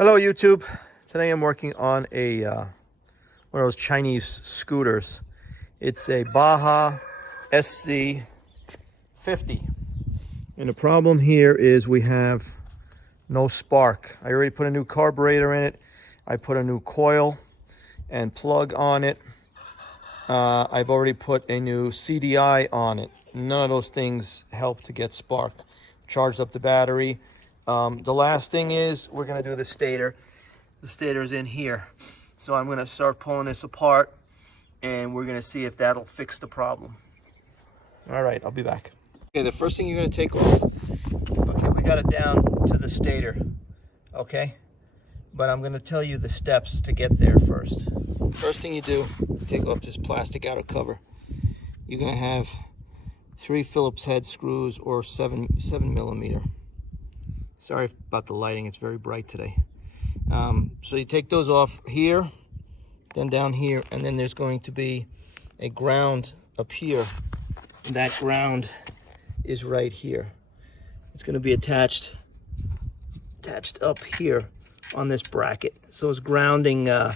Hello YouTube. Today I'm working on a one of those Chinese scooters. It's a Baja SC50. And the problem here is we have no spark. I already put a new carburetor in it. I put a new coil and plug on it. I've already put a new CDI on it. None of those things help to get spark. Charged up the battery. The last thing is we're going to do the stator. The stator's in here. So I'm going to start pulling this apart and we're going to see if that'll fix the problem. All right, I'll be back. Okay, the first thing you're going to take off. Okay, we got it down to the stator. Okay, but I'm going to tell you the steps to get there first. First thing you do, take off this plastic outer cover. You're going to have 3 Phillips head screws or 7 millimeter. Sorry about the lighting, it's very bright today. So you take those off here, then down here, and then there's going to be a ground up here. And that ground is right here. It's going to be attached up here on this bracket. So it's grounding the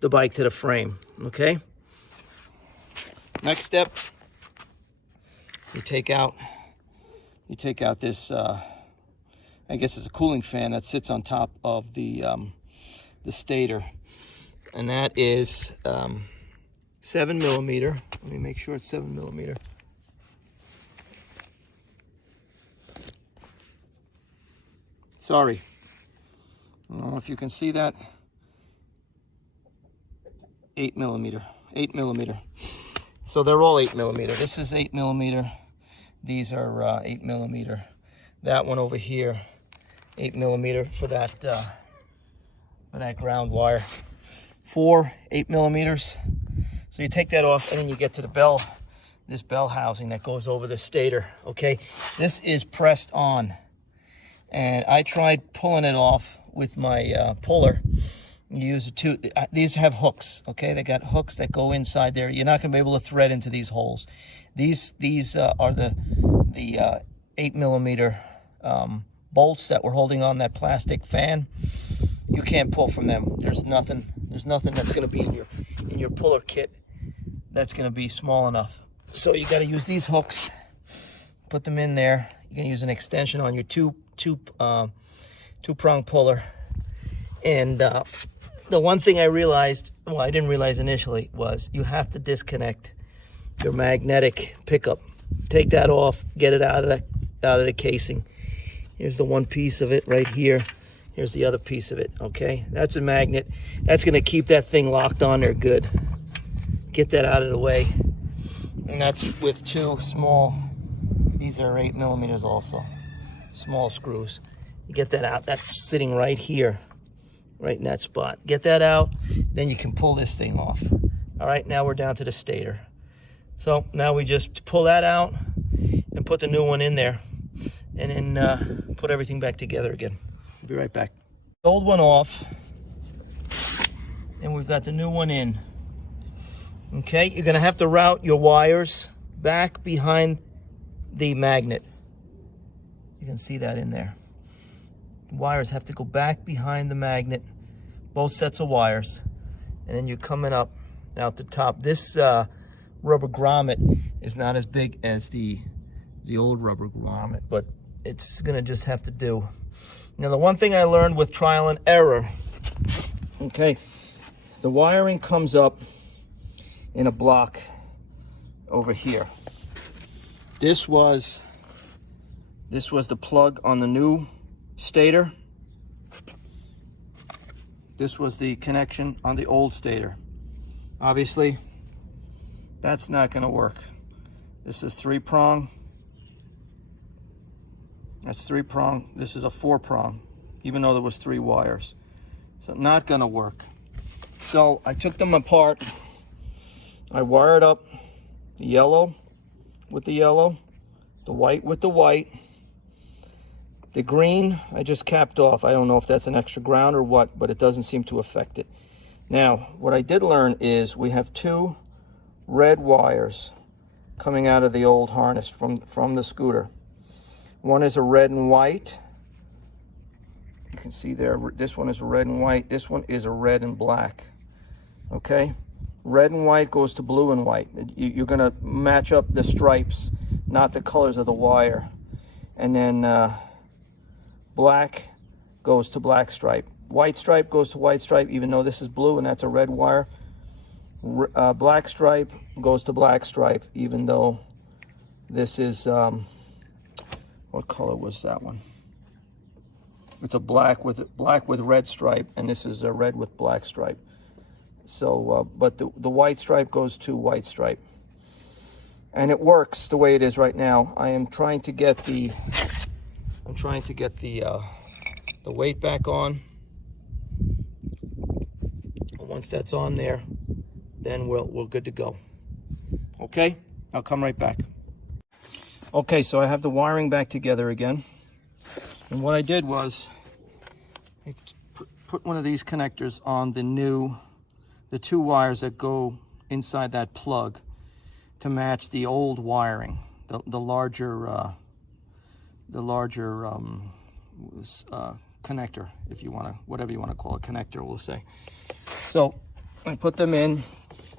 bike to the frame, okay? Next step, you take out this I guess it's a cooling fan that sits on top of the stator, and that is 7 millimeter. Let me make sure it's 7 millimeter. Sorry, I don't know if you can see that. 8 millimeter. So they're all 8 millimeter. This is 8 millimeter. These are 8 millimeter. That one over here, 8 millimeter for that ground wire. 4 8 millimeters. So you take that off, and then you get to the this bell housing that goes over the stator. Okay, this is pressed on, and I tried pulling it off with my puller. You use these have hooks. Okay, they got hooks that go inside there. You're not going to be able to thread into these holes. These are the 8 millimeter bolts that we're holding on that plastic fan. You can't pull from them. There's nothing that's going to be in your puller kit that's going to be small enough. So you got to use these hooks, put them in there. You can use an extension on your two-prong puller. And the one thing I realized, well, I didn't realize initially, was you have to disconnect your magnetic pickup. Take that off, get it out of the casing. Here's the one piece of it right here. Here's the other piece of it, okay? That's a magnet. That's gonna keep that thing locked on there good. Get that out of the way. And that's with 2 small, these are 8 millimeters also, small screws. You get that out, that's sitting right here, right in that spot. Get that out, then you can pull this thing off. All right, now we're down to the stator. So now we just pull that out and put the new one in there, and then put everything back together again. I'll be right back. The old one off, and we've got the new one in. Okay, you're gonna have to route your wires back behind the magnet. You can see that in there. The wires have to go back behind the magnet, both sets of wires, and then you're coming up out the top. This rubber grommet is not as big as the old rubber grommet, but it's gonna just have to do. Now, the one thing I learned with trial and error, okay, the wiring comes up in a block over here. This was the plug on the new stator. This was the connection on the old stator. Obviously, that's not going to work. This is 3-prong. That's 3-prong. This is a 4-prong, even though there was 3 wires. So not going to work. So I took them apart. I wired up the yellow with the yellow, the white with the white. The green I just capped off. I don't know if that's an extra ground or what, but it doesn't seem to affect it. Now, what I did learn is we have 2 red wires coming out of the old harness from the scooter. One is a red and white, You can see there, this one is red and white. This one is a red and black. Okay, red and white goes to blue and white. You're gonna match up the stripes, not the colors of the wire. And then black goes to black stripe. White stripe goes to white stripe, even though this is blue and that's a red wire. Black stripe goes to black stripe, even though this is, what color was that one? It's a black with red stripe, and this is a red with black stripe. So, but the white stripe goes to white stripe. And it works the way it is right now. I am trying to get the weight back on. Once that's on there, then we're good to go. Okay, I'll come right back. Okay, so I have the wiring back together again. And what I did was I put one of these connectors on the two wires that go inside that plug to match the old wiring, the larger connector, if you want to, whatever you want to call it, connector, we'll say. So I put them in,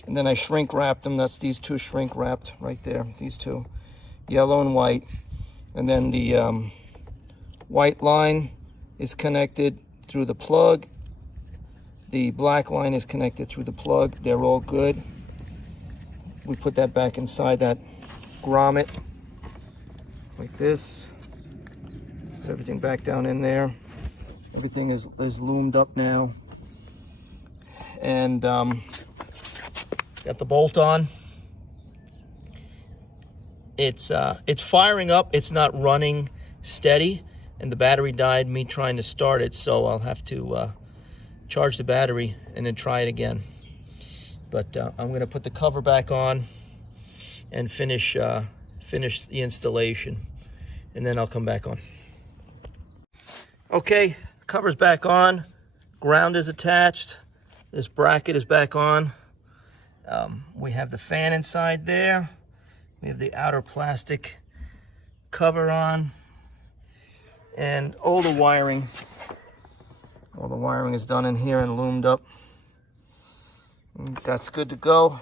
and then I shrink wrapped them. That's these two shrink wrapped right there, these two, yellow and white. And then the white line is connected through the plug. The black line is connected through the plug. They're all good. We put that back inside that grommet like this. Put everything back down in there. Everything is loomed up now. And got the bolt on. It's firing up. It's not running steady, and the battery died me trying to start it, so I'll have to charge the battery and then try it again. But I'm going to put the cover back on and finish the installation, and then I'll come back on. Okay, cover's back on, ground is attached, this bracket is back on. We have the fan inside there. We have the outer plastic cover on, and all the wiring is done in here and loomed up. That's good to go.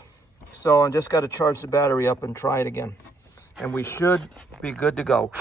So I just got to charge the battery up and try it again, and we should be good to go.